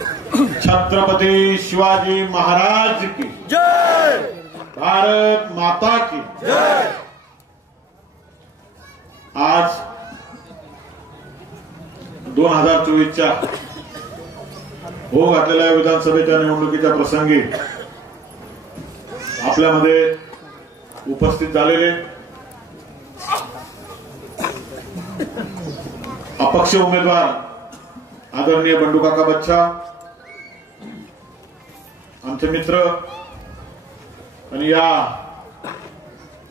छत्रपति शिवाजी महाराज की जय। भारत माता की जय। आज 2024च्या हो घातलेल्या विधानसभेच्या निवडणुकीच्या प्रसंगी आपल्यामध्ये उपस्थित झालेले अपक्ष उमेदवार आदरणीय बंडू काका बच्चा, आमचे मित्र आणि या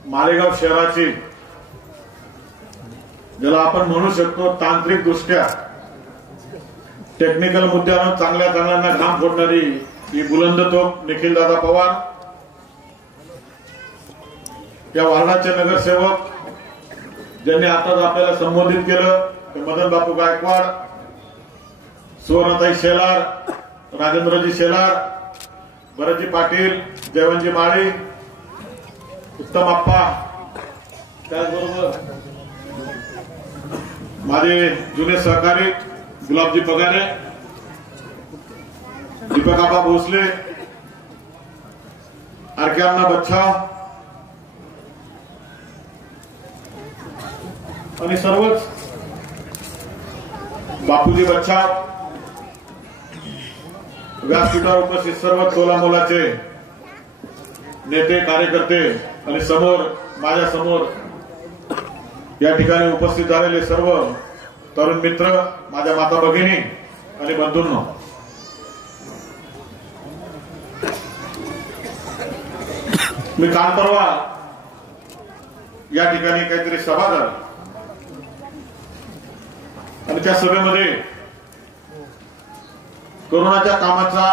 मालेगाव शहराची ज्याला आपण म्हणू शकतो तांत्रिक दृष्ट्या टेक्निकल मुद्द्यावर चांगल्या चांगल्यांना घाम फोडणारी ही बुलंद तोफ निखिलदादा पवार, या वार्डाचे नगरसेवक ज्यांनी आताच आपल्याला संबोधित केलं ते मदन बापू गायकवाड, सुवर्णताई शेलार, राजेंद्रजी शेलार, भरतजी पाटील, जयवंतजी माळी, उत्तम आप्पा, त्याचबरोबर माझे जुने सहकारी गुलाबजी पगारे, दीपक आबा भोसले, आरके अण्णा बच्छा आणि सर्वच बापूजी बच्छा, व्यासपीठावर उपस्थित सर्व तोला मोलाचे नेते कार्यकर्ते आणि समोर माझ्या समोर या ठिकाणी उपस्थित झालेले सर्व तरुण मित्र, माझ्या माता भगिनी आणि बंधूंनो, मी काल परवा या ठिकाणी काहीतरी सभा झाली आणि त्या सभेमध्ये कोरोनाच्या कामाचा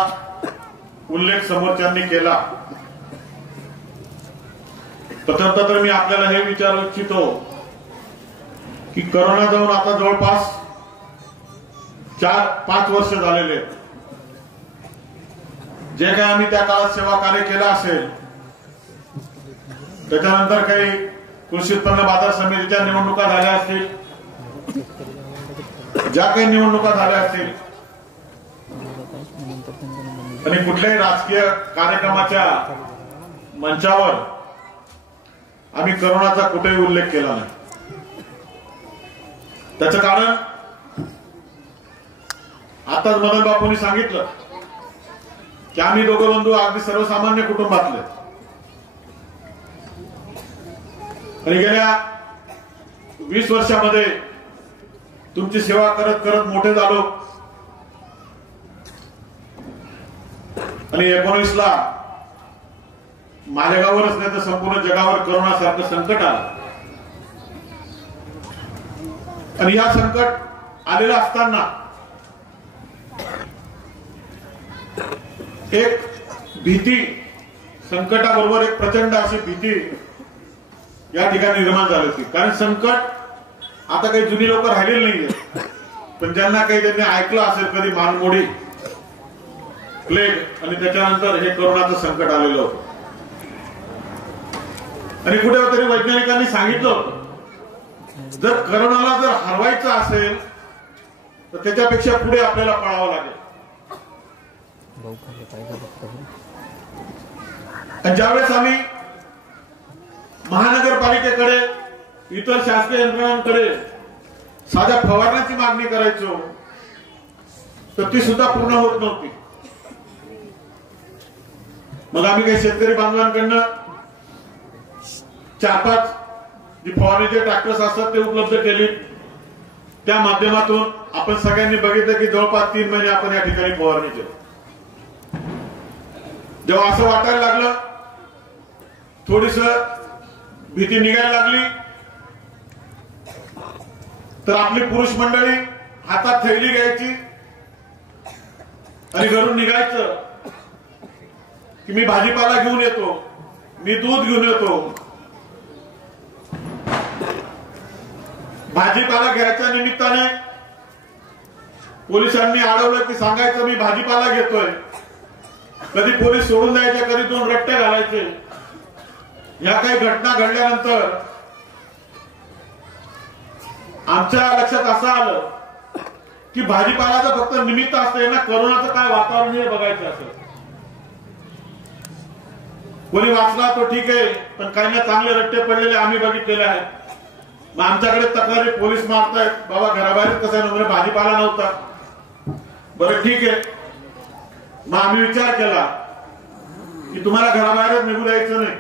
उल्लेख समोरच्यांनी केला. तदनंतर मी आपल्याला हे विचारू इच्छितो की कोरोना जाऊन आता जवळपास 4-5 वर्ष झालेले, जे काही आम्ही त्या काळात सेवा कार्य केलं असेल, त्याच्यानंतर काही कृषी उत्पन्न बाजार समितीच्या निवडणुका झाल्या असतील, ज्या काही निवडणुका झाल्या असतील आणि कुठल्याही राजकीय कार्यक्रमाच्या मंचावर आम्ही कोरोनाचा कुठेही उल्लेख केला नाही. त्याचं कारण आताच मदन बापूंनी सांगितलं की आम्ही दोघं बंधू अगदी सर्वसामान्य कुटुंबातले आणि गेल्या 20 वर्षामध्ये तुमची सेवा करत करत मोठे झालो आणि 19ला मालेगाववरच नाही तर संपूर्ण जगावर कोरोना सारखं संकट आलं आणि या संकट आलेलं असताना एक भीती, संकटाबरोबर एक प्रचंड अशी भीती या ठिकाणी निर्माण झाली होती. कारण संकट आता काही जुनी लोक राहिलेली नाहीये, पण ज्यांना काही त्यांनी ऐकलं असेल कधी मानमोडी, प्लेग आणि त्याच्यानंतर हे कोरोनाचं संकट आलेलं होतं आणि कुठे तरी वैज्ञानिकांनी सांगितलं होतं जर कोरोनाला जर हरवायचं असेल तर त्याच्यापेक्षा पुढे आपल्याला पळावं लागेल. आणि ज्यावेळेस आम्ही महानगरपालिकेकडे, इतर शासकीय यंत्रणांकडे साध्या फवारण्याची मागणी करायचो तर ती सुद्धा पूर्ण होत नव्हती. मग आम्ही काही शेतकरी बांधवांकडनं 4-5 जी फवारणीचे ट्रॅक्टर्स असतात ते उपलब्ध केली. त्या माध्यमातून आपण सगळ्यांनी बघितलं की जवळपास 3 महिने आपण या ठिकाणी फवारणी केली. जेव्हा असं वाटायला लागलं, थोडीस भीती निघायला लागली, तर आपली पुरुष मंडळी हातात थैली घ्यायची आणि घरून निघायचं की मी भाजीपाला घेऊन येतो, मी दूध घेऊन येतो. भाजीपाला घ्यायच्या निमित्ताने पोलिसांनी अडवलं की सांगायचं मी भाजीपाला घेतोय. कधी पोलीस सोडून द्यायचे, कधी 2 रट्टे घालायचे. या काही घटना घडल्यानंतर आमच्या लक्षात असं आलं की भाजीपाल्याचं फक्त निमित्त असतं ना, करोनाचं काय वातावरण हे बघायचं असं. कोणी वाचला तो ठीक आहे, पण काही ना चांगले रट्टे पडलेले आम्ही बघितलेले आहेत. मग आमच्याकडे तक्रारी पोलीस मारतायत, बाबा घराबाहेर कसं आहे, भाजीपाला नव्हता. बरं ठीक आहे, मग आम्ही विचार केला की तुम्हाला घराबाहेरच निघू द्यायचं नाही,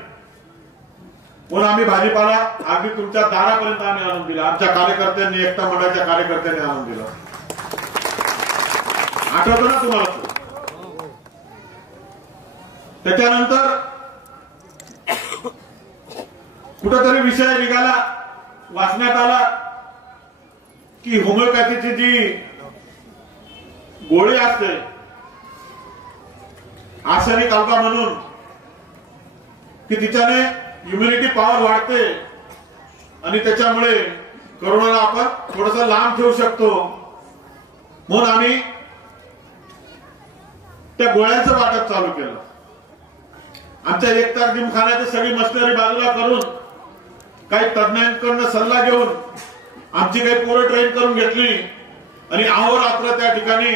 म्हणून आम्ही भाजीपाला अगदी तुमच्या दारापर्यंत आम्ही आणून दिला. आमच्या कार्यकर्त्यांनी, एकता मंडळाच्या कार्यकर्त्यांनी आणून दिला. आठवतं ना तुम्हाला? त्याच्यानंतर कुठेतरी विषय निघाला, वाचण्यात आला की होमिओपॅथीची जी गोळी असते आर्सेनिक अल्फा म्हणून, की तिच्याने इम्युनिटी पॉवर वाढते आणि त्याच्यामुळे करोनाला आपण थोडस लांब ठेवू शकतो, म्हणून आम्ही त्या गोळ्यांचं वाटप चालू केलं. आमच्या एकता जिमखान्याची सगळी मशिनरी बाजूला करून, काही तज्ञांकडून सल्ला घेऊन आमची काही पोरं ट्रेन करून घेतली आणि अहोरात्र त्या ठिकाणी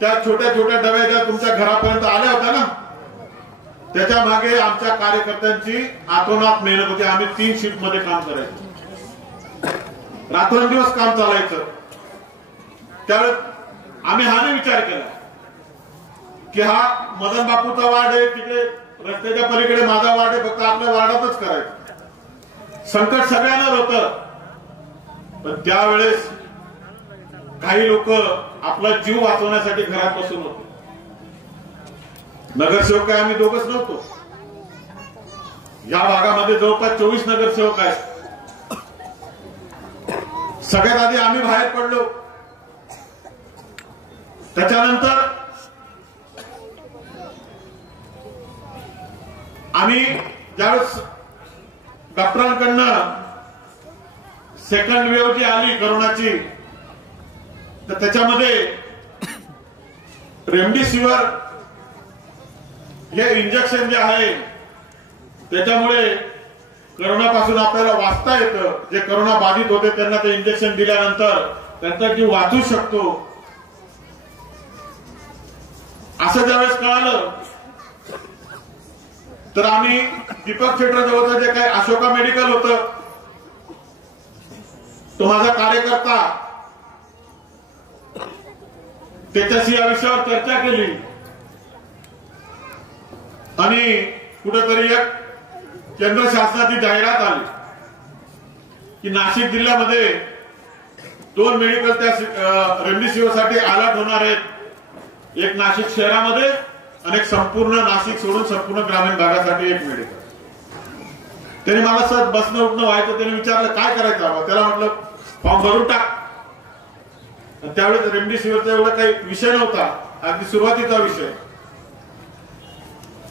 त्या छोट्या छोट्या डब्या ज्या तुमच्या घरापर्यंत आल्या होत्या ना, त्याच्या मागे आमच्या कार्यकर्त्यांची आतोनात मेहनत होती. आम्ही 3 शिफ्ट मध्ये काम करायचो, रात्रंदिवस काम चालायचं. त्यावेळेस आम्ही हा विचार केला की हा मदन बापूचा वार्ड आहे, तिकडे रस्त्याच्या पलीकडे माझा वार्ड आहे, फक्त आपल्या वार्डातच करायचं. संकट सगळ्यांवर होतं, पण त्यावेळेस काही लोक आपला जीव वाचवण्यासाठी घरात बसून होते. नगरसेवक काय आम्ही दोघच नव्हतो, या भागामध्ये जवळपास 24 नगरसेवक आहेत. सगळ्यात आधी आम्ही बाहेर पडलो. त्याच्यानंतर आम्ही ज्यावेळेस डॉक्टरांकडनं सेकंड वेव्ह जी आली करोनाची, तर त्याच्यामध्ये रेमडेसिवीर हे इंजेक्शन जे आहे त्याच्यामुळे करोनापासून आपल्याला वाचता येतं. जे करोना बाधित होते त्यांना ते इंजेक्शन दिल्यानंतर त्यांचा जीव वाचू शकतो, असं ज्यावेळेस कळालं, तर आम्ही दीपक थिएटर जवळचं जे काही अशोका मेडिकल होतं, तो माझा कार्यकर्ता, त्याच्याशी या विषयावर चर्चा केली आणि कुठेतरी एक केंद्र शासनाची जाहिरात आली की नाशिक जिल्ह्यामध्ये 2 मेडिकल त्या रेमडेसिवीर साठी अलर्ट होणार आहेत. एक नाशिक शहरामध्ये आणि एक संपूर्ण नाशिक सोडून संपूर्ण ग्रामीण भागासाठी एक मेडिकल. त्याने मला सर बसणं उठणं व्हायचं. त्याने विचारलं काय करायचं बाबा. त्याला म्हटलं फॉर्म भरून टाक. त्यावेळेस रेमडेसिवीरचा एवढा काही विषय नव्हता, अगदी सुरुवातीचा विषय.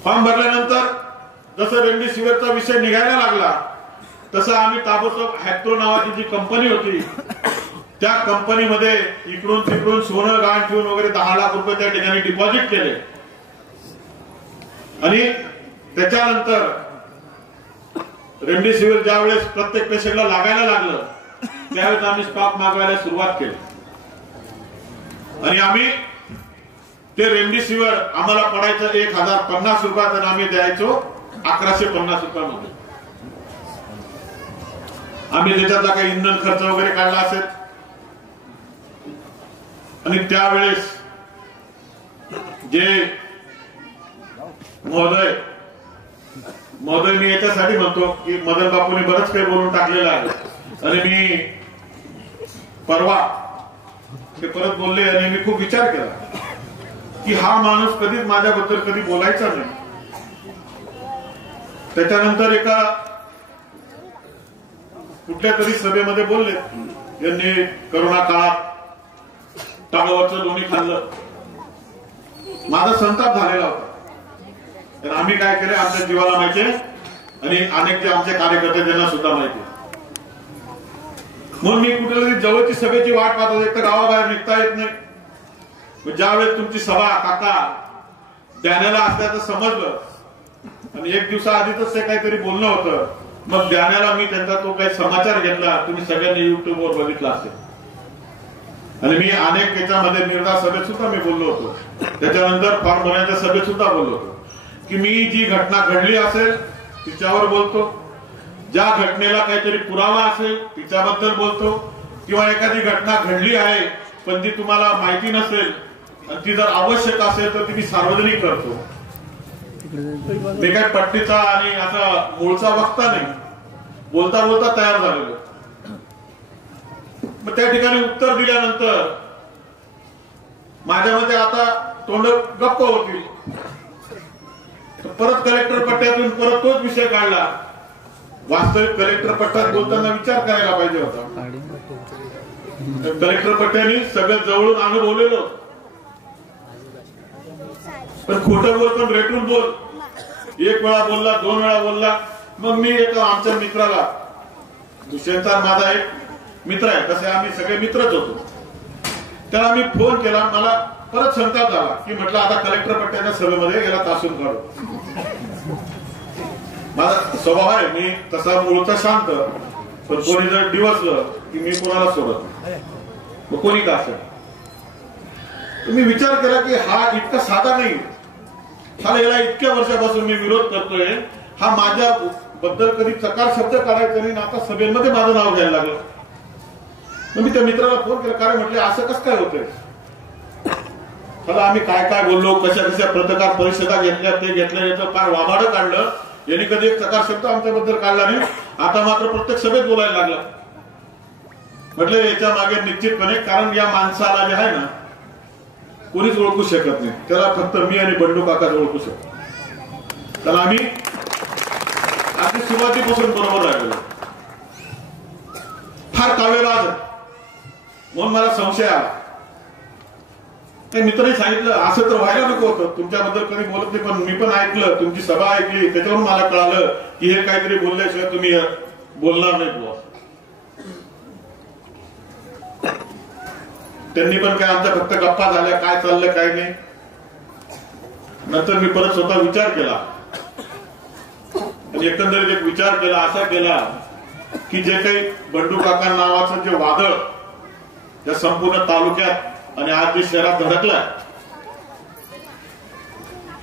फॉर्म भरल्यानंतर जसं रेमडेसिवीरचा विषय निघायला लागला तसं आम्ही ताबडतोब हॅक्ट्रो नावाची जी कंपनी होती त्या कंपनीमध्ये इकडून तिकडून सोनं गहाण ठेवून वगैरे 10 लाख रुपये त्या ठिकाणी डिपॉझिट केले आणि त्याच्यानंतर रेमडेसिवीर ज्यावेळेस प्रत्येक पेशंटला लागायला लागलं त्यावेळेस आम्ही स्टॉक मागवायला सुरुवात केली आणि आम्ही ते रेमडेसिवीर आम्हाला पडायचं 1050 रुपयात आणि आम्ही द्यायचो 1150 रुपयामध्ये. आम्ही त्याच्यातला काही इंधन खर्च वगैरे काढला असेल आणि त्यावेळेस जे महोदय मी याच्यासाठी म्हणतो की मदन बापूंनी बरंच काही बोलून टाकलेलं आहे आणि मी परवा ते परत बोलले आणि मी खूप विचार केला की हा माणूस कधीच माझ्याबद्दल कधी बोलायचा नाही. त्याच्यानंतर एका कुठल्या तरी सभेमध्ये बोलले, यांनी करोना काळात टाळावरचं लोणी खाल्लं. माझा संताप झालेला होता. तर आम्ही काय केलं आमच्या जीवाला माहिती आणि अनेक जे आमचे कार्यकर्ते त्यांना सुद्धा माहिती. म्हणून मी कुठेतरी जवळची सभेची वाट पाहतो. एक तर गावाबाहेर निघता येत नाही. ज्यावेळेस तुमची सभा काका ध्यानाला असल्याचं समजलं आणि 1 दिवसाआधीच ते काहीतरी बोलणं होतं. मग ध्यानाला मी त्यांचा तो काही समाचार घेतला. तुम्ही सगळ्यांनी युट्यूबवर बघितला असेल. आणि मी अनेक याच्यामध्ये निर्धार सभेत सुद्धा मी बोललो होतो, त्याच्यानंतर फॉर्म भरण्याच्या सभेत सुद्धा बोललो होतो की मी जी घटना घडली असेल तिच्यावर बोलतो, ज्या घटनेला काहीतरी पुरावा असेल तिच्याबद्दल बोलतो, किंवा एखादी घटना घडली आहे पण ती तुम्हाला माहिती नसेल आणि ती जर आवश्यक असेल तर ती मी सार्वजनिक करतो. मी काय पट्टीचा आणि असा मूळचा वक्ता नाही, बोलता बोलता तयार झालेलो. मग त्या ठिकाणी उत्तर दिल्यानंतर माझ्या मते आता तोंड गप्प होतील. परत कलेक्टर पट्ट्यातून परत तोच विषय काढला. वास्तविक कलेक्टर पट्ट्यात बोलताना विचार करायला पाहिजे होता. कलेक्टर पट्ट्याने सगळं जवळून अनुभवलेलो, पण खोटं बोल पण रेटून बोल. एक वेळा बोलला, 2 वेळा बोलला. मग मी एका आमच्या मित्राला, दुष्यंत माझा एक मित्र आहे, तसे आम्ही सगळे मित्रच होतो, त्याला मी फोन केला. मला परत संताप झाला की म्हटलं आता कलेक्टर पट्ट्याच्या सभेमध्ये याला तासून काढू. माझा स्वभाव आहे, मी तसा मूळचा शांत, पण कोणी जर डिवचलं की मी कोणाला सोडत नाही, मग कोणी का असेल. तुम्ही विचार केला की हा इतका साधा नाही, हा याला इतक्या वर्षापासून मी विरोध करतोय, हा माझ्या बद्दल कधी चकार शब्द काढायचा नाही, आता सभेमध्ये माझं नाव घ्यायला लागलं. मग मी त्या मित्राला फोन केला, कारण म्हटलं असं कसं काय होतंय. मला आम्ही काय काय बोललो, कशा कशा पत्रकार परिषदा घेतल्या, ते घेतल्या, याचं फार वाभाडं काढलं. यांनी कधी एक चकार शब्द आमच्याबद्दल काढला नाही, आता मात्र प्रत्येक सभेत बोलायला लागला. म्हटलं याच्या मागे निश्चितपणे, कारण या माणसाला जे आहे ना कोणीच ओळखू शकत नाही, त्याला फक्त मी आणि बंडू काकाच ओळखू शकतो. त्याला आम्ही अगदी सुरुवातीपासून बरोबर राहिलो. फार कावेबाज म्हणून मला संशय आला. ते मित्रही सांगितलं असं तर व्हायला नको होतं, तुमच्याबद्दल कधी बोलत नाही, पण मी पण ऐकलं, तुमची सभा ऐकली, त्याच्यावरून मला कळालं की हे काहीतरी बोलल्याशिवाय तुम्ही बोलणार नाही बुवा. त्यांनी पण काय आमच्या फक्त गप्पा झाल्या, काय चाललं काय नाही. नंतर मी परत स्वतः विचार केला आणि एकंदरीत एक विचार केला, असा केला की जे काही बंडू काका नावाचं जे वादळ या संपूर्ण तालुक्यात आणि आज जे शहरात धडकलाय,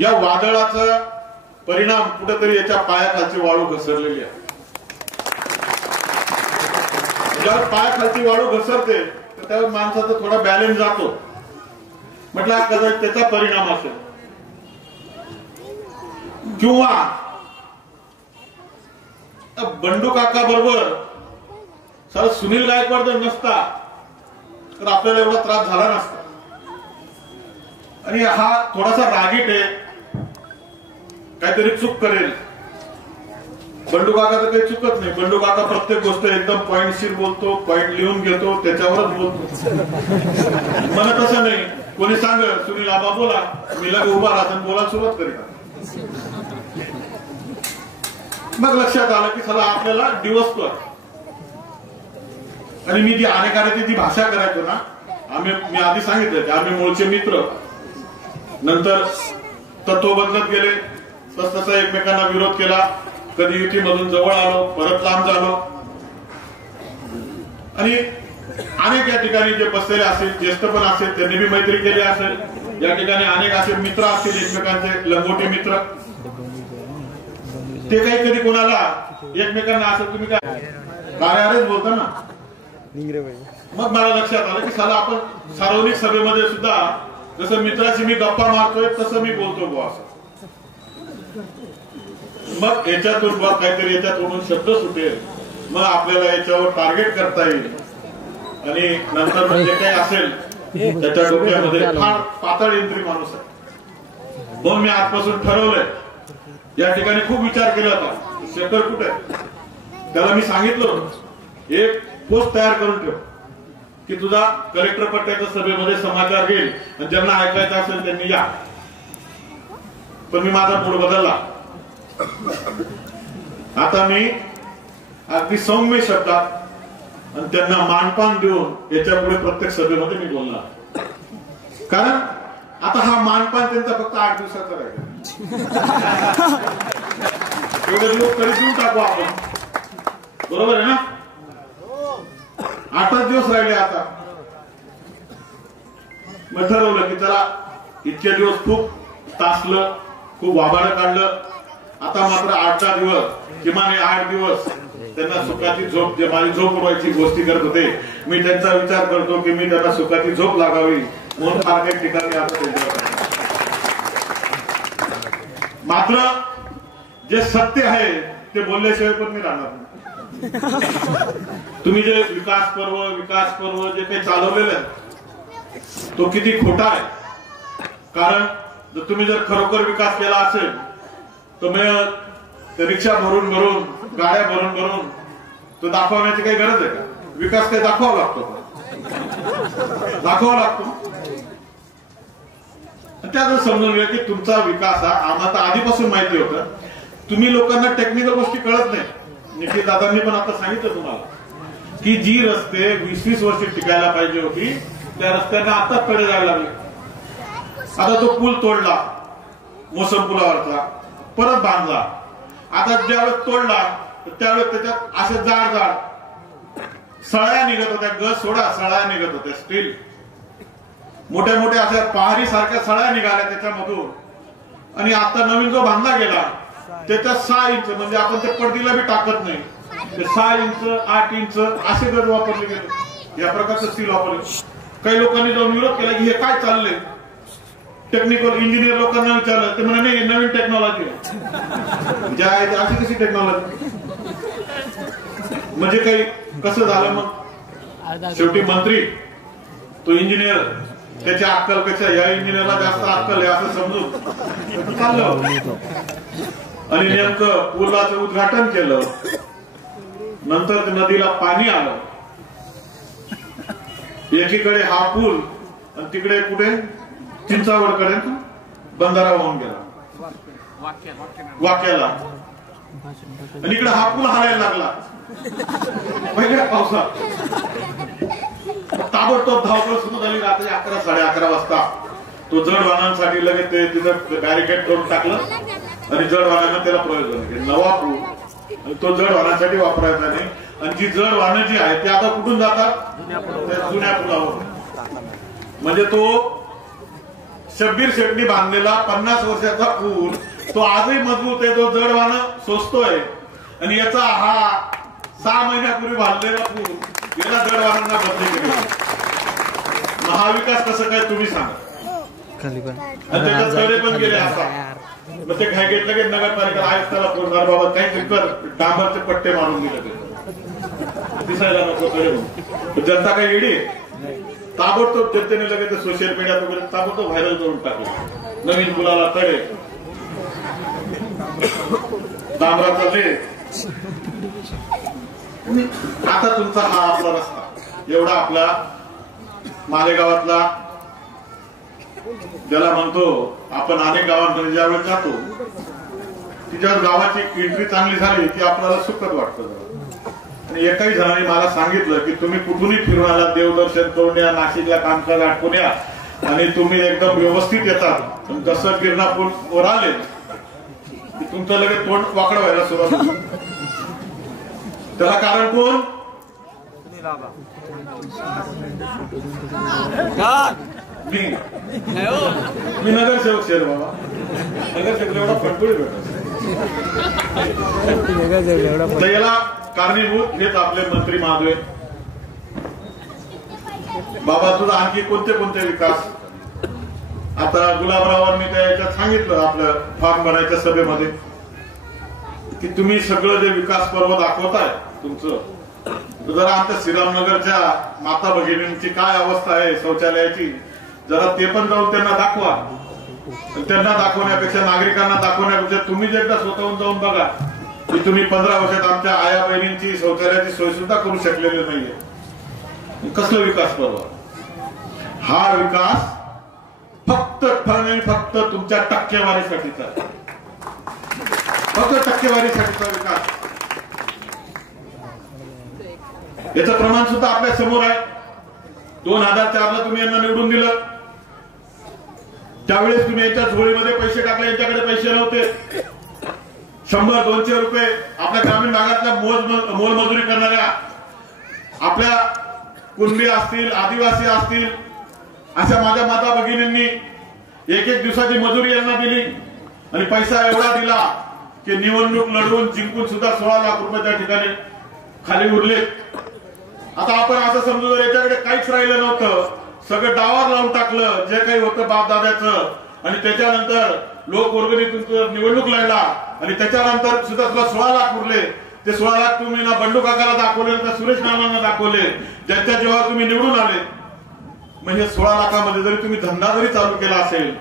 या वादळाचा परिणाम कुठेतरी याच्या पायाखालची वाळू घसरलेली आहे. ज्यावर पायाखालची वाळू घसरते तर त्यावर माणसाचा थोडा बॅलन्स जातो. म्हटलं हा कदाचित त्याचा परिणाम असेल, किंवा बंडू काका बरोबर सर सुनील गायकवाड जर नसता तर आपल्याला एवढा त्रास झाला नसता. आणि हा थोडासा रागीट आहे, काहीतरी चूक करेल. बंडू काका तर काही चुकत नाही. बंडू काका प्रत्येक गोष्ट एकदम पॉइंटशीर बोलतो, पॉइंट लिहून घेतो, त्याच्यावरच बोलतो. मला तसं नाही, कोणी सांग सुनील आबा बोला, मी लगे उभा राहतो बोलायला सुरुवात करीत. मग लक्षात आलं की चला आपल्याला दिवसभर, आणि मी जी अनेकाने जी भाषा करायचो ना, मी आधी सांगितलं की आम्ही मूळचे मित्र, नंतर तत्व बदलत गेले, तसतसा एकमेकांना विरोध केला, कधी युतीमधून जवळ आलो, परत लांब झालो. आणि अनेक या ठिकाणी जे बसलेले असेल, ज्येष्ठ पण असेल, त्यांनी बी मैत्री केली असेल. या ठिकाणी अनेक असे मित्र असतील एकमेकांचे, लंगोटी मित्र, ते काही कधी कोणाला एकमेकांना असं तुम्ही काय कार्यालयच बोलता ना. मग मला लक्षात आलं की साला आपण सार्वजनिक सभेमध्ये सुद्धा जसं मित्राशी मी गप्पा मारतोय तसं मी बोलतो बुवा असं. मग याच्यातून बुवा काहीतरी याच्यातून शब्द सुटेल, मग आपल्याला याच्यावर टार्गेट करता येईल. आणि नंतर जे काही असेल त्याच्या डोक्यामध्ये फार पातळ एंट्री माणूस आहे. म्हणून मी आजपासून ठरवलंय, या ठिकाणी खूप विचार केला होता, शेखर कुठे, त्याला मी सांगितलं एक पोस्ट तयार करून ठेव की तुझा कलेक्टर पट्ट्याच्या सभेमध्ये समाचार घेईल आणि ज्यांना ऐकायचं असेल त्यांनी या. पण मी माझा मूड बदलला. आता मी अगदी सौम्य शब्दात आणि त्यांना मानपान देऊन याच्या पुढे प्रत्येक सभेमध्ये मी बोलणार. कारण आता हा मानपान त्यांचा फक्त 8 दिवसाचा राहील. एवढे दिवस तरी देऊन टाकू आपण, बरोबर आहे ना. 8च दिवस राहिले आता. मग ठरवलं की त्याला इतके दिवस खूप तासलं, खूप वाभाडं काढलं, आता मात्र 8-10 दिवस, किमान 8 दिवस त्यांना सुखाची झोप, जे माझी झोप उडवायची गोष्टी करत होते, मी त्यांचा विचार करतो की मी त्यांना सुखाची झोप लागावी म्हणून फार काही ठिकाणी आता मात्र जे सत्य आहे ते बोलल्याशिवाय पण मी राहणार नाही. तुम्ही जे विकास पर्व जे काही चालवलेलं आहे तो किती खोटा आहे. कारण तुम्ही जर खरोखर विकास केला असेल तर मग रिक्षा भरून गाड्या भरून तो दाखवण्याची काही गरज आहे का? विकास काही दाखवावा लागतो. त्यात समजून घ्या की तुमचा विकास हा आम्हाला आधीपासून माहिती होतं. तुम्ही लोकांना टेक्निकल गोष्टी कळत नाही. निखिल दादांनी पण आता सांगितलं तुम्हाला की जी रस्ते 20-20 वर्ष टिकायला पाहिजे होती त्या रस्त्यांना आता तडे जायला लागले. आता तो पूल तोडला, मोसम पुलावरचा, परत बांधला. आता ज्यावेळेस तोडला त्यावेळेस त्याच्यात असे जाड सळ्या निघत होत्या. सळ्या निघत होत्या. स्टील मोठ्या अशा पहारी सारख्या सळ्या निघाल्या त्याच्यामधून. आणि आता नवीन जो बांधला गेला त्याच्यात 6 इंच, म्हणजे आपण ते पडदीला बी टाकत नाही, ते 6 इंच 8 इंच असे गज वापरले गेले. या प्रकारचं स्टील वापरले. काही लोकांनी जाऊन विरोध केला की हे काय चाललंय. टेक्निकल इंजिनियर लोकांना विचारलं ते म्हणे नाही नवीन टेक्नॉलॉजी आहे. अशी कशी टेक्नॉलॉजी म्हणजे काही कसं झालं. मग शेवटी मंत्री तो इंजिनियर, त्याच्या अक्कलपेक्षा या इंजिनियरला जास्त अक्कल आहे असं समजून चाललं. आणि नेमकं पुलाचं उद्घाटन केलं. नंतर नदीला पाणी आलं. एकीकडे हा पूल आणि तिकडे कुठे चिंचावडकडे बंधारा वाहून गेला वाक्याला. आणि इकडे हा पूल हलायला लागला पहिल्या पावसात. ताबडतोब धावपळ सुरू झाली. रात्री 11-11:30 वाजता तो जड वाहनांसाठी लगेच ते तिथं बॅरिकेड करून टाकलं आणि जड वाहनांना त्याला प्रयोजन केलं. नवा पूल आणि तो जड वाहनांसाठी वापरायचा नाही. आणि जी जड वाहनं जी आहे ती आता कुठून जातात, जुन्या पुलावर. म्हणजे तो शब्बीर शेट्टी बांधलेला 50 वर्षाचा पूल तो आजही मजबूत आहे. तो जड वाहनं सोसतोय. आणि याचा हा 6 महिन्यापूर्वी बांधलेला पूल याला जड वाहनांना बदली केली. महाविकास कसं काय तुम्ही सांगा. आणि त्याच्यात तडे पण गेले. असा मग ते काय घेतलं की नगरपालिका आयुक्ताला फोडणार बाबा काही डांबरचे पट्टे मारून दिले. दिसायला नको तडे. जनता काही येडी. ताबडतोब जनतेने लगेच सोशल मीडियात वगैरे ताबडतोब व्हायरल करून टाकलं. नवीन पुलाला तडे, डांबराचा लेट. आता तुमचा हा आपला रस्ता एवढा आपला मालेगावातला ज्याला म्हणतो आपण अनेक गावांमध्ये ज्यावेळेस जातो तिच्या गावाची एंट्री चांगली झाली की आपल्याला सुखद वाटतं. आणि एकाही जणांनी मला सांगितलं की तुम्ही कुठूनही फिरून आला, देवदर्शन करून या, नाशिकला कामकाज आटपून या आणि तुम्ही एकदम व्यवस्थित येतात. जसं गिरणापूर आले की तुमचं लगेच तोंड वाकडं व्हायला सुरुवात होती. त्याला कारण कोण? मी नगरसेवक शेर बाबा. नगरसेवक एवढा फटफुडी भेटत. याला कारणीभूत हेच आपले मंत्री महोदय. बाबा तुझा आणखी कोणते विकास. आता गुलाबरावांनी त्या याच्यात सांगितलं आपलं फॉर्म भरायच्या सभेमध्ये की तुम्ही सगळं जे विकास पर्व दाखवताय तुमचं, जरा आमच्या श्रीरामनगरच्या माता भगिनींची काय अवस्था आहे शौचालयाची, जरा ते पण जाऊन त्यांना दाखवा. त्यांना दाखवण्यापेक्षा, नागरिकांना दाखवण्यापेक्षा तुम्ही एकदा स्वतःहून जाऊन बघा की तुम्ही 15 वर्षात आमच्या आया बहिणींची शौचालयाची सोय सुद्धा करू शकलेली नाहीये. कसलं विकास पर्व. हा विकास फक्त तुमच्या टक्केवारीसाठीचा, फक्त टक्केवारीसाठीचा विकास. याचं प्रमाण सुद्धा आपल्या समोर आहे. 2004ला तुम्ही यांना निवडून दिलं त्यावेळेस तुम्ही यांच्या झोळीमध्ये पैसे टाकले. यांच्याकडे पैसे नव्हते. 100-200 रुपये आपल्या ग्रामीण भागातल्या मोलमजुरी करणाऱ्या आपल्या कुणबी असतील, आदिवासी असतील, अशा माझ्या माता भगिनींनी एक दिवसाची मजुरी यांना दिली आणि पैसा एवढा दिला की निवडणूक लढवून जिंकून सुद्धा 16 लाख रुपये त्या ठिकाणी खाली उरले. आता आपण असं समजू जर याच्याकडे काहीच राहिलं नव्हतं, सगळं डावावर लावून टाकलं जे काही होतं बापदाद्याचं, आणि त्याच्यानंतर लोकवर्गणीतून निवडणूक लढला आणि त्याच्यानंतर सुद्धा तुला 16 लाख उरले. ते 16 लाख तुम्ही ना बंडू काकाला दाखवले ना सुरेश नानांना दाखवले, ज्यांच्या जेव्हा तुम्ही निवडून आले. म्हणजे 16 लाखामध्ये जरी तुम्ही धंदा जरी चालू केला असेल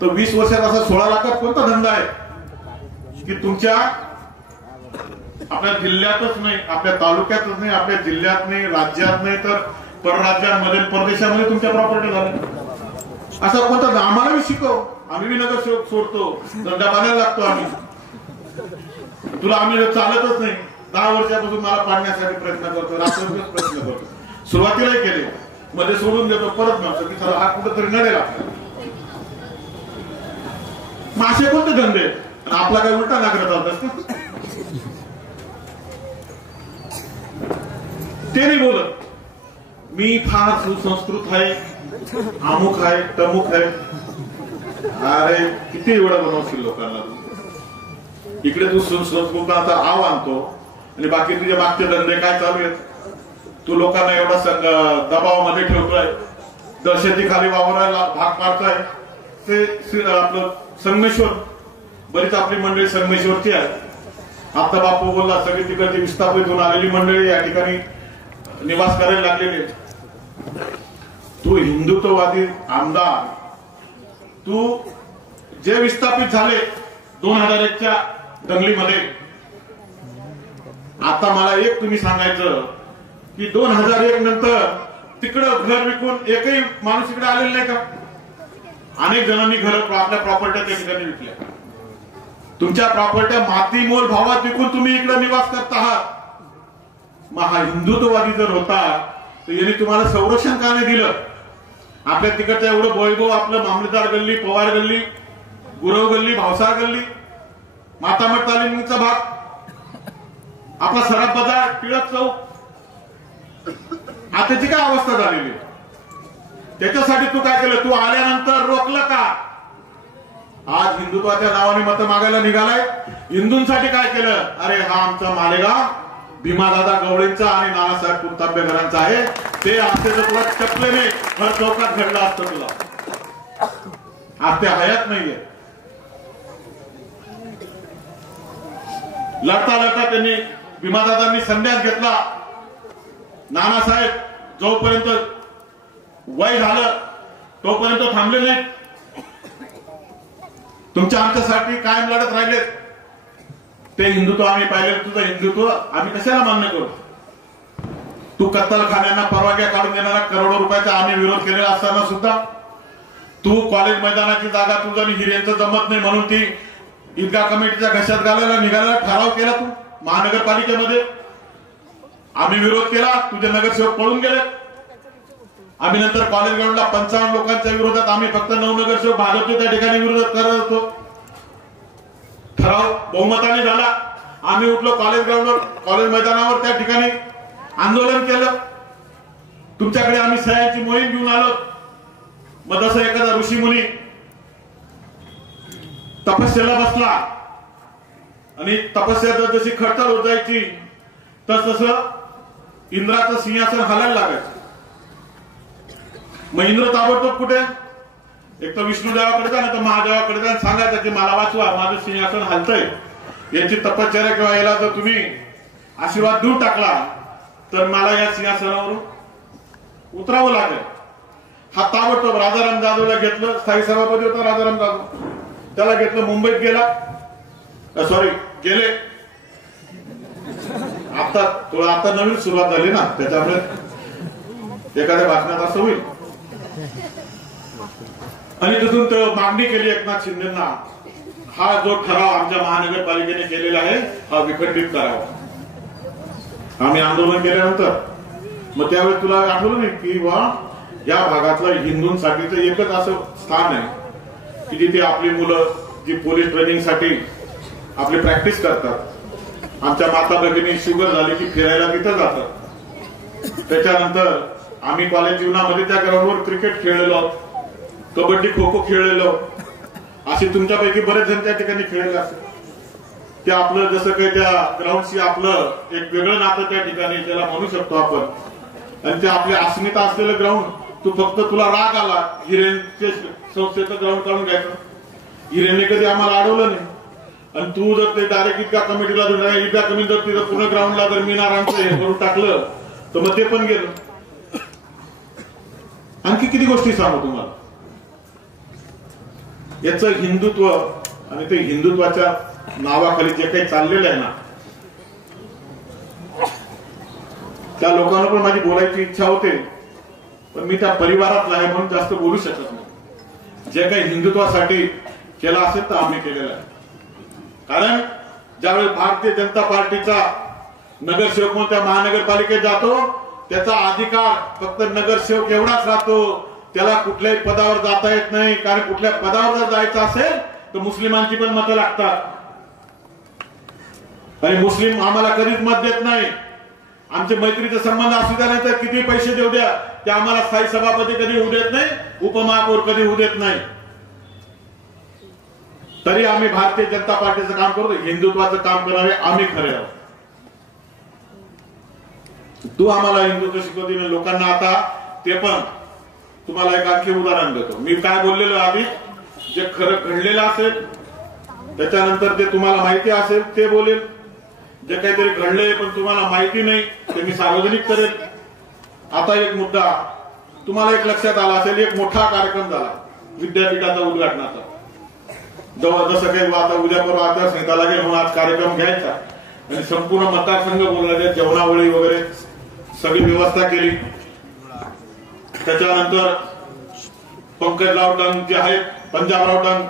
तर 20 वर्षात असा 16 लाखात कोणता धंदा आहे की तुमच्या आपल्या जिल्ह्यातच नाही, आपल्या तालुक्यातच नाही, आपल्या जिल्ह्यात नाही, राज्यात नाही, तर परराज्यांमध्ये परदेशामध्ये तुमच्या प्रॉपर्टी झाल्या. असा कोणता आम्हाला बी शिकव, आम्ही बी नगर सोडतो, धंदा बांधायला लागतो आम्ही. तुला आम्ही चालतच नाही. 10 वर्षापासून मला पाडण्यासाठी प्रयत्न करतो, रात्रंदिवस प्रयत्न करतो. सुरुवातीलाही केले, मध्ये सोडून देतो, परत म्हणतो की चला हा कुठेतरी नडेल आपल्याला. मासे कोणते धंदे आणि आपला काय उलटा नागरा चालत ते नाही बोलत. मी फार सुसंस्कृत आहे, अमुक आहे, तमुक आहे. अरे किती एवढं बनवशील लोकांना. इकडे तू सुसंस्कृताचा आव आणतो आणि बाकी तुझे मागचे धंदे काय चालू आहेत. तू लोकांना एवढा दबावामध्ये ठेवतोय, दहशतीखाली वावरायला भाग पाडतोय. ते आपलं संगमेश्वर, बरीच आपली मंडळी संगमेश्वरची आहे. आता बापू बोलला सगळी तिकडची विस्थापित होऊन आलेली मंडळी या ठिकाणी निवास करायला लागलेले. तू हिंदुत्ववादी आमदार, तू जे विस्थापित झाले 2001च्या दंगलीमध्ये, आता मला एक तुम्ही सांगायचं की 2001 नंतर तिकडं घर विकून एकही माणूस इकडे आलेला नाही का? अनेक जणांनी घर आपल्या प्रॉपर्ट्या त्या ठिकाणी विकल्या. तुमच्या प्रॉपर्ट्या माती मोल भावात विकून तुम्ही इकडे निवास करत आहात. मग हा हिंदुत्ववादी जर होता तर यांनी तुम्हाला संरक्षण का नाही दिलं? आपल्या तिकडचं एवढं वैभव, आपलं मामलेदार गल्ली, पवार गल्ली, गुरव गल्ली, भावसार गल्ली, मातामठ तालिमीचा भाग, आपला सराफ बाजार, टिळक चौक, आताची काय अवस्था झालेली. त्याच्यासाठी तू काय केलं? तू आल्यानंतर रोखलं का? आज हिंदुत्वाच्या नावाने मतं मागायला निघालाय. हिंदूंसाठी काय केलं? अरे हा आमचा मालेगाव भीमादादा गवळींचा आणि नानासाहेब कुलतांबेकरांचा आहे, ते आमचे जर तुला चपलेने हर चौकात घडलं असतं तुला. आज ते हयात नाहीये. लढता लढता त्यांनी भीमादादांनी संन्यास घेतला. नानासाहेब जोपर्यंत वय झालं तोपर्यंत थांबले नाहीत. तुमच्या आमच्यासाठी कायम लढत राहिले. ते हिंदुत्व आम्ही पाहिले, तुझं हिंदुत्व आम्ही कशाला मान्य करू? तू कत्तलखान्यांना परवानग्या काढून देणारा करोडो रुपयाचा आम्ही विरोध केलेला असताना सुद्धा तू कॉलेज मैदानाची जागा तुझं आणि हिरेंचं जमत नाही म्हणून ती ईदगाह कमिटीच्या घशात घालायला निघालेला ठराव केला तू महानगरपालिकेमध्ये. आम्ही विरोध केला, तुझे नगरसेवक पळून गेले. आम्ही नंतर कॉलेज ग्राउंडला 55 लोकांच्या विरोधात आम्ही फक्त 9 नगरसेवक भाजपचे त्या ठिकाणी विरोध करत होतो. ठराव बहुमताने झाला. आम्ही उठलो कॉलेज ग्राउंडवर, कॉलेज मैदानावर त्या ठिकाणी आंदोलन केलं. तुमच्याकडे आम्ही सह्यांची मोहीम घेऊन आलो. मग जसं एखादा ऋषी मुनी तपस्येला बसला आणि तपस्या जशी खडतर होत जायची तसं इंद्राचं सिंहासन हलायला लागायचं. मग इंद्र ताबडतोब कुठे? एक तर विष्णुदेवाकडे जा, नाही तर महादेवाकडे जा, सांगायचं की मला वाचवा, माझं सिंहासन हलतंय. याची तपश्चर्या किंवा याला जर तुम्ही आशीर्वाद देऊन टाकला तर मला या सिंहासनावरून उतरावं लागेल. हा ताबडतोब राजाराम जाधवला घेतलं. स्थायी सभापती होता राजाराम जाधव, त्याला घेतलं. मुंबईत गेला, गेले. आता नवीन सुरुवात झाली ना, त्याच्यामुळे एखाद्या भाषणात असं होईल. आणि तिथून तो मागणी केली एकनाथ शिंदेना, हा जो ठराव आमच्या महानगरपालिकेने केलेला आहे हा विखंडित करावा. आम्ही आंदोलन केल्यानंतर मग त्यावेळेस तुला आठवलं नाही की वा या भागातलं हिंदूंसाठीचं एकच असं स्थान आहे की जिथे आपली मुलं जी पोलीस ट्रेनिंगसाठी आपली प्रॅक्टिस करतात. आमच्या माता भगिनी शुगर झाली की फिरायला तिथं जातात. त्याच्यानंतर आम्ही कॉलेज जीवनामध्ये त्या ग्राउंडवर क्रिकेट खेळलेलो, कबड्डी खो खो खेळलेलो, असे तुमच्यापैकी बरेच जण त्या ठिकाणी खेळले असेल. ते आपलं जसं काही त्या ग्राउंडशी आपलं एक वेगळं नातं त्या ठिकाणी त्याला म्हणू शकतो आपण. आणि ते आपली अस्मिता असलेलं ग्राउंड, तू फक्त तुला राग आला हिरेनचे संस्थेचं ग्राउंड काढून घ्यायचं, हिरेनने कधी आम्हाला अडवलं नाही. आणि तू जर ते डायरेक्ट इतका कमिटीला इतका कमी जर तिथं पूर्ण ग्राउंडला जर मीनारांचं हे करून टाकलं तर मग ते पण गेलं. आणखी किती गोष्टी सांगू तुम्हाला. याचं हिंदुत्व आणि ते हिंदुत्वाच्या नावाखाली जे काही चाललेलं आहे ना, त्या लोकांना पण माझी बोलायची इच्छा होते, पण मी त्या परिवारातला आहे म्हणून जास्त बोलू शकत नाही. जे काही हिंदुत्वासाठी केलं असेल तर आम्ही केलेलं आहे. कारण ज्यावेळेस भारतीय जनता पार्टीचा नगरसेवक म्हणून त्या महानगरपालिकेत जातो, त्याचा अधिकार फक्त नगरसेवक एवढाच राहतो, त्याला कुठल्याही पदावर जाता येत नाही. कारण कुठल्या पदावर जर जायचं असेल तर मुस्लिमांची पण मतं लागतात, आणि मुस्लिम आम्हाला कधीच मत देत नाही. आमचे मैत्रीचे संबंध असू द्या नाही तर किती पैसे देऊ द्या, ते आम्हाला स्थायी सभापती कधी होऊ देत नाही, उपमहापौर कधी होऊ देत नाही. तरी आम्ही भारतीय जनता पार्टीचं काम करतो, हिंदुत्वाचं काम करणारे आम्ही खरे आहोत. तू आम्हाला हिंदुत्व शिकवते लोकांना. आता ते पण तुम्हाला एक आणखी उदाहरण देतो. मी काय बोललेलो आधी, जे खरं घडलेलं असेल त्याच्यानंतर जे तुम्हाला माहिती असेल ते बोलेल. जे काहीतरी घडलंय पण तुम्हाला माहिती नाही ते मी सार्वजनिक करेल. आता एक मुद्दा तुम्हाला एक लक्षात आला असेल, एक मोठा कार्यक्रम झाला विद्यापीठाचा उद्घाटनाचा. जसं काही आता उद्या परवा आचारसंहिता लागेल म्हणून आज कार्यक्रम घ्यायचा आणि संपूर्ण मतदारसंघ बोलण्याचे जेवणावळी वगैरे सगळी व्यवस्था केली. त्याच्यानंतर पंकजराव डंग जे आहेत, पंजाबराव डंग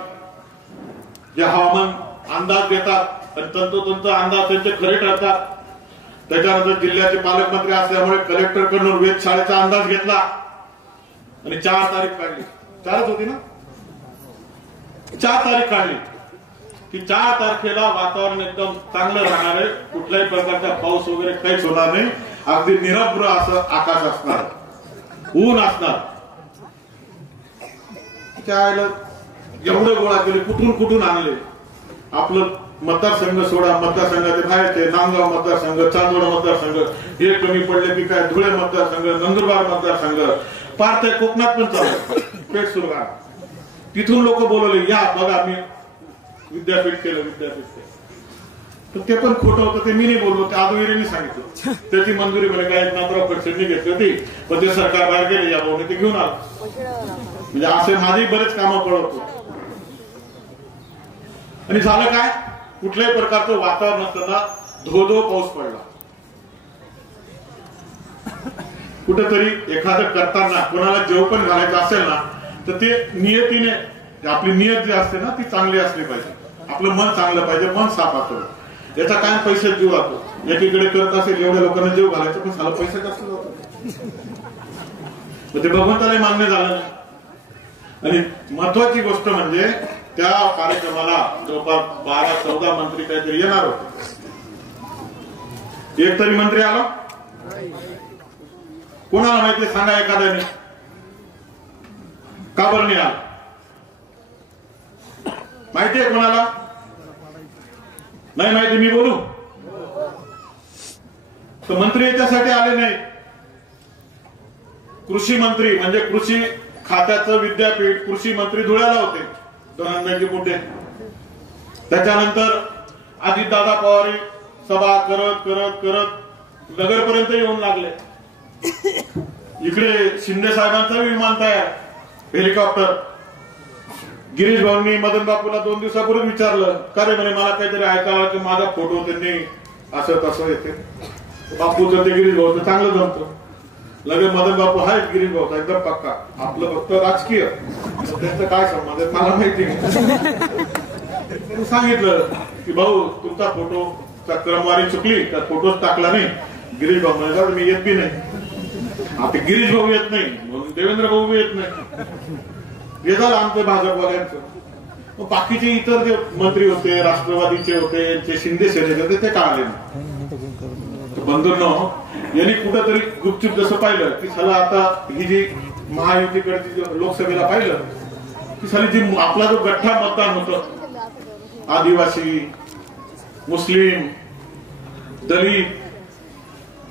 जे हवामान अंदाज देतात आणि तंतोतंत अंदाज त्यांचे खरे ठरतात. त्याच्यानंतर जिल्ह्याचे पालकमंत्री असल्यामुळे कलेक्टरकडून वेधशाळेचा अंदाज घेतला आणि 4 तारीख काढली. 4च होती ना, 4 तारीख काढली की 4 तारखेला वातावरण एकदम चांगलं राहणार आहे, कुठल्याही प्रकारचा पाऊस वगैरे काहीच होणार नाही, अगदी निरभ्र असं आकाश असणार, ऊन असणार. एवढे गोळा केले, कुठून कुठून आणले. आपलं मतदारसंघ सोडा, मतदारसंघाचे बाहेरचे नांदगाव मतदारसंघ, चांदोड मतदारसंघ हे कमी पडले की काय, धुळे मतदारसंघ, नंदुरबार मतदारसंघ, पार ते कोकणात पण चालू पेठ सुरगार. तिथून लोक बोलवले, या बघा मी विद्यापीठ केलं, विद्यापीठ केलं. तर ते पण खोटं होतं, ते मी नाही बोललो, ते आदुगिरींनी सांगितलं. त्याची मंजुरी म्हणे काय नाथराव खडसेंनी घेतली होती, पण ते सरकार बाहेर गेले, या भाऊने ते घेऊन आलं. म्हणजे असे माझी बरेच कामं पडवतो. आणि झालं काय, कुठल्याही प्रकारचं वातावरण नसताना धो पाऊस पडला. कुठेतरी एखादं करताना कोणाला जेव पण घालायचं असेल ना तर ते नियतीने, आपली नियत जी असते ना ती चांगली असली पाहिजे. आपलं मन चांगलं पाहिजे, मन साफ असतं. याचा काय पैसे जीव जातो. एकीकडे करत असेल एवढ्या लोकांना जीव घालायचं, पण साला पैसे जास्त जातो. ते भगवंताला मान्य झालं नाही. आणि महत्वाची गोष्ट म्हणजे त्या कार्यक्रमाला जवळपास 12-14 मंत्री काहीतरी येणार होते. एक तरी मंत्री आला, कोणाला माहिती सांगा एखाद्याने, का बरं नाही आला माहितीये कोणाला? नाही माहिती, मी बोलू. तर मंत्री याच्यासाठी आले नाही. कृषी मंत्री म्हणजे कृषी खात्याचं विद्यापीठ, कृषी मंत्री धुळ्याला होते, धनंजयजी मुंडे. त्याच्यानंतर अजितदादा पवार सभा करत करत करत नगरपर्यंत येऊन लागले. इकडे शिंदे साहेबांचा विमान तयार, हेलिकॉप्टर. गिरीश भाऊंनी मदन बापूला 2 दिवसापूर्वी विचारलं, का रे म्हणे मला काहीतरी ऐकायला की माझा फोटो त्यांनी असं तसं येते. बापूचं ते गिरीश भाऊचं चांगलं जमतं. लगेच मदन बापू हाच गिरीश भाऊचा एकदम पक्का, आपलं फक्त राजकीय, त्यांचं काय संबंध आहे मला माहिती नाही. सांगितलं की भाऊ तुमचा फोटोचा क्रमवारी चुकली, त्या फोटोच टाकला नाही. गिरीश भाऊ म्हणजे मी येत बी नाही. आता गिरीश भाऊ येत नाही म्हणून देवेंद्र भाऊ बी येत नाही. हे झालं आमचं भाजपवाल्यांचं. बाकीचे इतर जे मंत्री होते, राष्ट्रवादीचे होते, जे शिंदे सेनेचे होते, ते का आले नाही. बंधूंनो, यांनी कुठंतरी गुपचूप जसं पाहिलं की साला आता ही जी महायुतीकडची लोकसभेला पाहिलं की साली जी आपला जो गठ्ठा मतदान होतं, आदिवासी, मुस्लिम, दलित,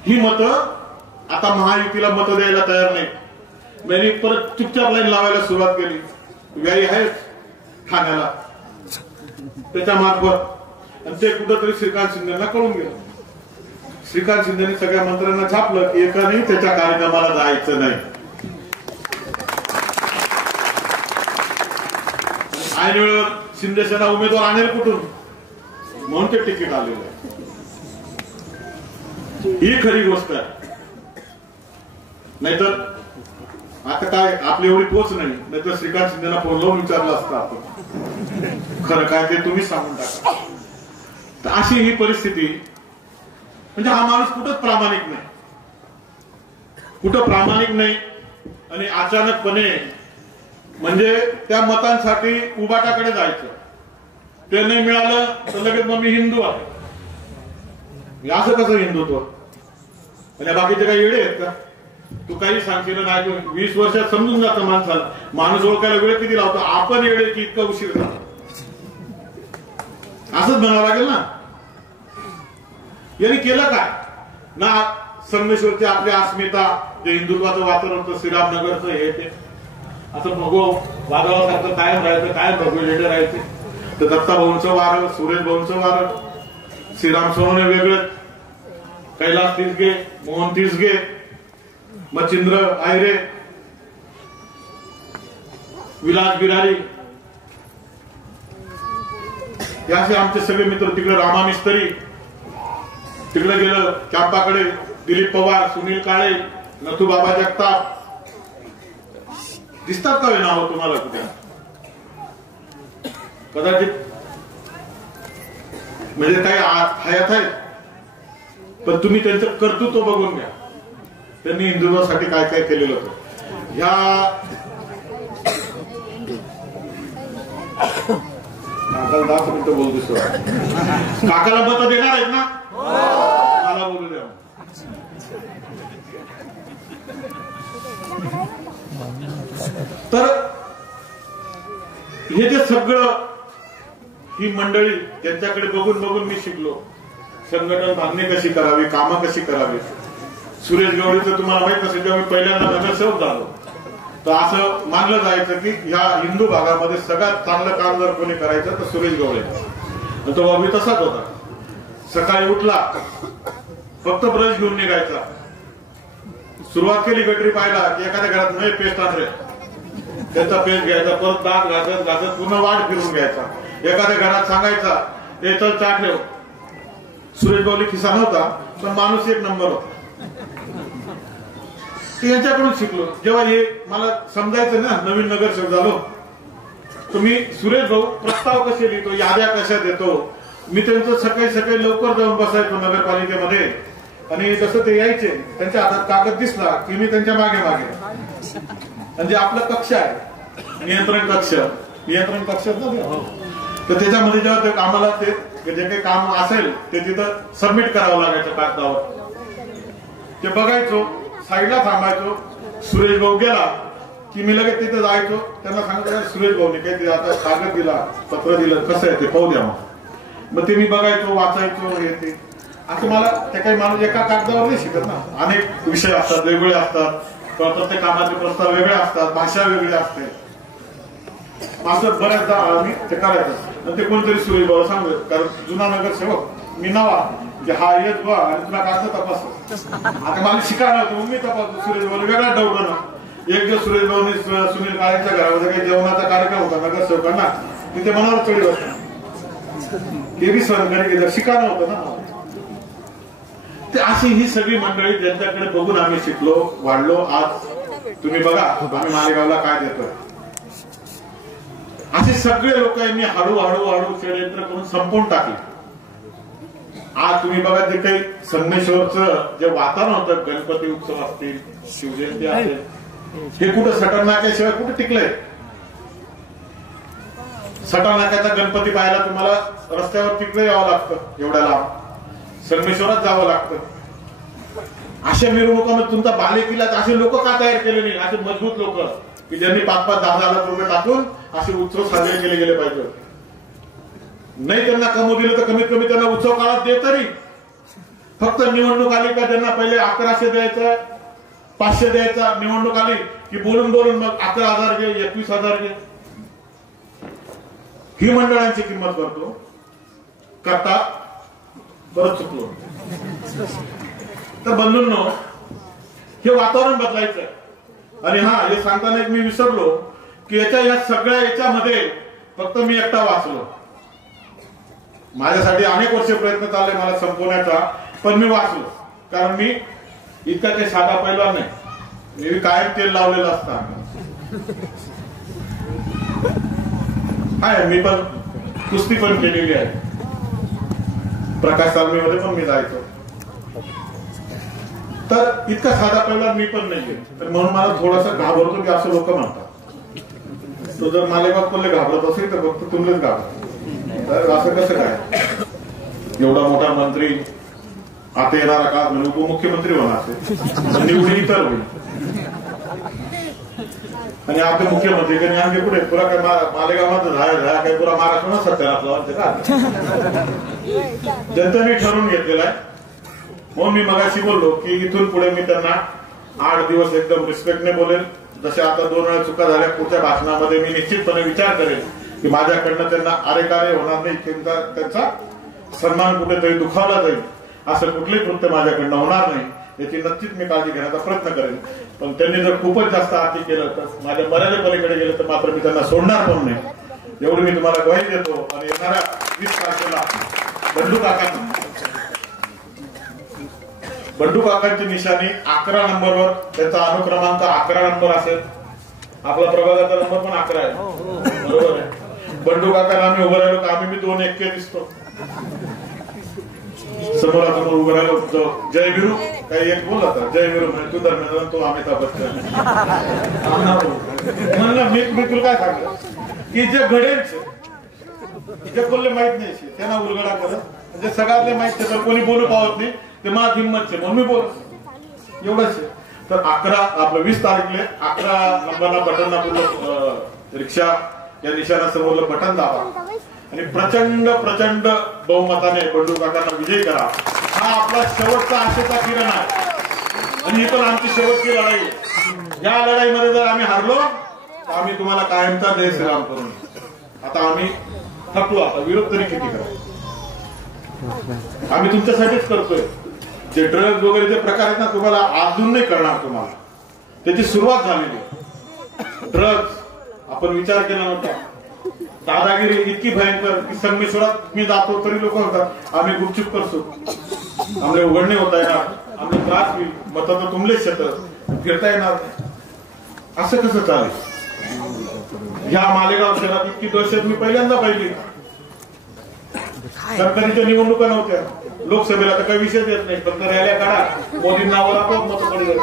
ही मतं आता महायुतीला मतं द्यायला तयार नाही. मी परत चुपचाप लाईन लावायला सुरुवात केली. व्यायी आहेच ठाण्याला त्याच्या मार्फत, आणि ते कुठंतरी श्रीकांत शिंदेना कळून गेलं. श्रीकांत शिंदेनी सगळ्या मंत्र्यांना छापलं की एकाने त्याच्या कार्यक्रमाला जायचं नाही. ऐन वेळेवर शिंदेसेना उमेदवार आणेल कुठून, म्हणून ते तिकीट आलेलं आहे. ही खरी गोष्ट आहे. नाहीतर आता काय आपली एवढी पोच नाही, नाहीतर श्रीकांत शिंदेना फोन लावून विचारलं असतं आपण खरं काय ते तुम्ही सांगून टाका. तर अशी ही परिस्थिती. म्हणजे हा माणूस कुठंच प्रामाणिक नाही, कुठं प्रामाणिक नाही. आणि अचानकपणे म्हणजे त्या मतांसाठी उबाटाकडे जायचं, ते नाही मिळालं तर लगेच मग मी हिंदू आहे. असं कसं हिंदुत्व? म्हणजे बाकीचे काही येडे आहेत का? तू काही सांगशील नाही, 20 वर्षात समजून जातं माणसाला. माणूस ओळखायला वेळ किती लावतो? आपण येडे की इतका उशीर झाला, असंच म्हणावं लागेल ना. यांनी केलं काय ना? संगमेश्वरची आपली अस्मिता, जे हिंदुत्वाचं वातावरण होतं, श्रीरामनगरचं हे ते, असं भगो वादळासारखं कायम राहायचं, कायम भगवे राहायचे. तर दत्ता भाऊंचं वारं, सुरेश भाऊंचं वारं, श्रीराम सोनवणे वेगळं, कैलास तिसगे, मोहन तिसगे, मच्छिंद्र आयरे, विलास बिरारी, याचे आमचे सगळे मित्र. तिकडे रामा मिस्त्री तिकडे गेलं, कॅम्पाकडे दिलीप पवार, सुनील काळे, नथुबाबा जगताप. दिसतात का हे नाव तुम्हाला कुठे? कदाचित म्हणजे काही हयात आहेत, पण तुम्ही त्यांचं कर्तृत्व बघून घ्या. त्यांनी हिंदुत्वासाठी काय काय केलेलं होतं. ह्या काकाला 10 मिनिटं बोलतो. काकाला मत देणार आहेत ना? मला बोलू द्या. तर हे जे सगळं, ही मंडळी ज्यांच्याकडे बघून बघून मी शिकलो, संघटन बांधणी कशी करावी, कामं कशी करावी. सुरेश गवळीचं तुम्हाला माहित असेल, जेव्हा मी पहिल्यांदा नगरसेवक झालो तर असं मानलं जायचं की ह्या हिंदू भागामध्ये सगळ्यात चांगलं काम जर कोणी करायचं तर सुरेश गवळी. तो बाबी तसाच होता. सकाळी उठला, फक्त ब्रश घेऊन निघायचा. सुरुवात केली गटरी पाहायला की एखाद्या घरात नाही पेस्ट आणले, त्याचा पेस्ट घ्यायचा, परत दात घासत घासत पुन्हा वाट फिरून घ्यायचा. एखाद्या घरात सांगायचा हे चल चहा ठेव. सुरेश गवळी खिसा नव्हता, पण माणूस एक नंबर होता. यांच्याकडून शिकलो. जेव्हा हे मला समजायचं ना, नवीन नगरसेवक झालो, तर मी सुरेश भाऊ प्रस्ताव कसे लिहितो, याद्या कशा देतो, मी त्यांचं सकाळी सकाळी लवकर जाऊन बसायचो नगरपालिकेमध्ये. आणि जसं ते यायचे, त्यांच्या हातात कागद दिसला की मी त्यांच्या मागे मागे. म्हणजे आपला कक्ष आहे, नियंत्रण कक्ष तर त्याच्यामध्ये जेव्हा ते आम्हाला ते जे काही काम असेल ते तिथं सबमिट करावं लागायचं कागदावर. ते बघायचो, साईडला थांबायचो. सुरेश भाऊ गेला की मी लगेच तिथे जायचो. त्यांना सांगितलं सुरेश भाऊने काहीतरी आता कागद दिला, पत्र दिलं, कसं आहे ते पाहू द्या. मग ते मी बघायचो, वाचायचो, हे ते. असं मला ते काही माणूस एका कागदावर नाही शिकत ना. अनेक विषय असतात, वेगवेगळे असतात, प्रत्येक कामाचे प्रस्ताव वेगळे असतात, भाषा वेगळी असते. असं बऱ्याचदा आम्ही ते करायचं. ते कोणतरी सुरेश भाऊ सांगत, कारण जुना नगरसेवक मी नवा, की हा येत बा आणि तुला कागद तपास. आता मला शिकायला होतं, मग मी तपासतो. सुरेश भाऊ वेगळा डाऊट ना. एक दिवस सुरेश भाऊनी सुनील काळेंच्या घरामध्ये काही जेवणाचा कार्यक्रम होता नगरसेवकांना, तिथे मनावर चढी बसला. हे बी सहकारी केलं, शिकायला होतं ना. ते अशी ही सगळी मंडळी ज्यांच्याकडे बघून आम्ही शिकलो, वाढलो. आज तुम्ही बघा आम्ही मालेगावला काय देतोय. असे सगळे लोक यांनी हळूहळू षडयंत्र करून संपवून टाकले. आज तुम्ही बघा जे काही संगमेश्वरचं जे वातावरण होतं, गणपती उत्सव असतील, शिवजयंती असेल, हे कुठं सटर नाक्याशिवाय कुठे टिकलंय? सटर नाक्याचा गणपती पाहायला तुम्हाला रस्त्यावर तिकडे यावं लागतं, एवढ्या लांब संगमेश्वरात जावं लागतं. अशा मिरवणुकामध्ये तुमचा बालेकिल्ला असे लोक का तयार केले नाही, असे मजबूत लोक की ज्यांनी 5-5, 10-10 लाख रुपये टाकून असे उत्सव साजरे केले गेले पाहिजे. नाही त्यांना कमवू दिलं तर कमीत कमी त्यांना उत्सव काळात दे तरी. फक्त निवडणूक आली का त्यांना पहिले 1100 द्यायचं, 500 द्यायचा. निवडणूक आली की बोलून मग 11,000 घे, 21,000 घे. ही मंडळांची किंमत करता परत चुकलो. तर बंधूंनो, हे वातावरण बदलायचं. आणि हे सांगताना एक मी विसरलो की या सगळ्या याच्यामध्ये फक्त मी एकटा वाचलो. माझ्यासाठी अनेक वर्ष प्रयत्न चालले मला संपवण्याचा, पण मी वाचलो. कारण मी इतका काही साधा पैलवान नाही. मी कायम तेल लावलेलं असतं. मी पण कुस्ती पण केलेली आहे. प्रकाश तालमीमध्ये पण मी जायचो. तर इतका साधा पैलवान मी पण नाही. तर म्हणून मला थोडासा घाबरतो की असं लोक म्हणतात. तो जर मालेगाव कोल्हे घाबरत असेल तर फक्त तुमलेच घाबरत. तर असं कसं काय, एवढा मोठा मंत्री आता येणारा काळ म्हणजे उपमुख्यमंत्री होणार असेल, निवडी इतर होईल. आणि आपले मुख्यमंत्री काही आणखी कुठे पुरा काय मालेगावात झाला काही पुरा महाराष्ट्र सत्यानाश का जनतेने ठरवून घेतलेला आहे. म्हणून मी मगाशी बोललो की इथून पुढे मी त्यांना 8 दिवस एकदम रिस्पेक्टने बोलेल. जसे आता 2 वेळा चुका झाल्या, पुढच्या भाषणामध्ये मी निश्चितपणे विचार करेल की माझ्याकडनं त्यांना अरे होणार नाही, त्यांचा सन्मान कुठेतरी दुखावला जाईल, असं कुठलेही कृत्य माझ्याकडनं होणार नाही याची नक्कीच मी काळजी घेण्याचा प्रयत्न करेन. पण त्यांनी जर खूपच जास्त आती केलं तर माझ्या मर्यादेपलीकडे गेलं तर मात्र मी त्यांना सोडणार पण नाही. एवढी मी तुम्हाला ग्वाही देतो. आणि येणाऱ्या 20 तारखेला बंडू काकांची निशाणी 11 नंबरवर, त्याचा अनुक्रमांक 11 नंबर असेल. आपला प्रभागाचा नंबर पण 11 आहे, बरोबर आहे. बंडू काकांना आम्ही उभं राहिलो का आम्ही 2 1 दिसतो. समोरासमोर उभं राहिलो, जय विरू काही एक बोलला तर जय विरू म्हणजे तू धर्मेंद्र, तो अमिताभ बच्चन. म्हणलं मी तुला काय सांगलं की जे घडेल जे कोल्हे माहित नाही त्यांना उलगडा करत, म्हणजे सगळ्यातले माहित तर कोणी बोलू पावत नाही, ते माझ हिंमत म्हणून मी बोलत एवढंच. तर 20 तारखेला 11 नंबरला बटन रिक्षा या निशाणासमोरलं बटन दाबा आणि प्रचंड बहुमताने बंडू काकांना विजयी करा. हा आपला शेवटचा आशेचा किरण आहे. आणि ही पण आमची शेवटची लढाई आहे. या लढाईमध्ये जर आम्ही हारलो तर आम्ही तुम्हाला कायमचा जय श्रीराम करून. आता आम्ही थकलो, आता विरोध तरी किती करा. आम्ही तुमच्यासाठीच करतोय. जे ड्रग्ज वगैरे जे प्रकार आहेत ना, तुम्हाला अजून नाही करणार. तुम्हाला त्याची सुरुवात झालेली आहे. ड्रग्ज आपण विचार केला नव्हता. दादागिरी इतकी भयंकर की संगमेश्वरात मी जातो तरी लोक म्हणतात आम्ही गुपचूप करतो, आम्हाला उघडणे होता येणार, आम्हाला त्रास होईल, मताचं तुमलेच शेतात फिरता येणार नाही. असं कसं चालेल. ह्या मालेगाव शहरात इतकी दहशत मी पहिल्यांदा पाहिली. सरकारीच्या निवडणुका नव्हत्या, लोकसभेला तर काही विषय येत नाही, फक्त रॅल्या काढा, मोदींना आपोआप मत पडले.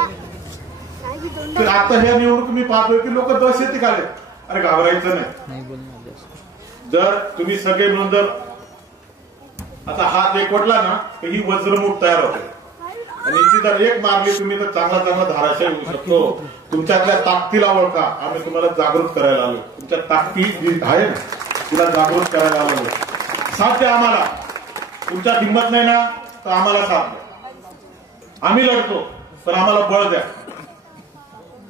तर आता ह्या निवडणूक मी पाहतोय की लोक दहशती आले. अरे घाबरायचं नाही. जर तुम्ही सगळे मिळून जर आता हात एकवटला ना तर ही वज्रमुठ तयार होते. आणि हिची जर एक मारली तुम्ही तर चांगला धाराशय होऊ शकतो. तुमच्यातल्या ताकदीला ओळखा. आम्ही तुम्हाला जागृत करायला आलो. तुमच्या ताकद जी आहे ना तिला जागृत करायला आलो. साथ द्या आम्हाला. तुमच्यात हिंमत नाही ना तर आम्हाला साथ द्या. आम्ही लढतो पण आम्हाला बळ द्या.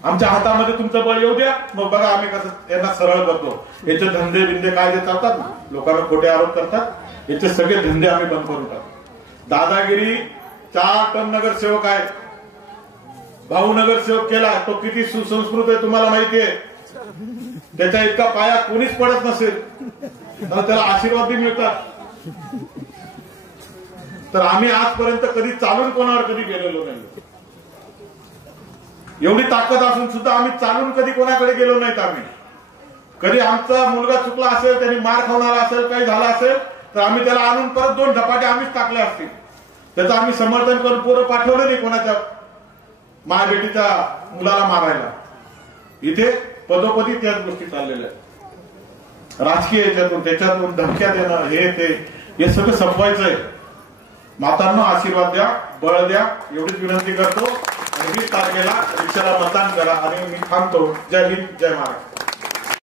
आमच्या हातामध्ये तुमचं बळ येऊ द्या. मग बघा आम्ही कसं यांना सरळ करतो. याचे धंदे बिंदे काय जे चालतात ना, लोकांना खोटे आरोप करतात, याचे सगळे धंदे आम्ही बंद करून टाकतो. दादागिरी 4 टन नगरसेवक आहे. भाऊ नगरसेवक केला तो किती सुसंस्कृत आहे तुम्हाला माहितीये. त्याच्या इतका पाया कोणीच पडत नसेल तर त्याला आशीर्वाद बी मिळतात. तर आम्ही आजपर्यंत कधी चालून कोणावर कधी गेलेलो नाही. एवढी ताकद असून सुद्धा आम्ही चालून कधी कोणाकडे गेलो नाहीत. आम्ही कधी आमचा मुलगा चुकला असेल, त्यांनी मार खावणारा असेल, काही झालं असेल तर आम्ही त्याला आणून परत 2 धपाटे आम्हीच टाकले असतील. त्याचं आम्ही समर्थन करून पोरं पाठवलं नाही कोणाच्या माय बेटीच्या मुलाला मारायला. इथे पदोपदी त्याच गोष्टी चाललेल्या आहेत. राजकीय याच्यातून त्याच्यातून धमक्या देणं हे ते हे सगळं संपवायचं आहे. मातांना आशीर्वाद द्या. बळ द्या एवढीच विनंती करतो आणि 20 तारखेला रिक्षाला मतदान करा आणि मी थांबतो. जय हिंद, जय महाराष्ट्र.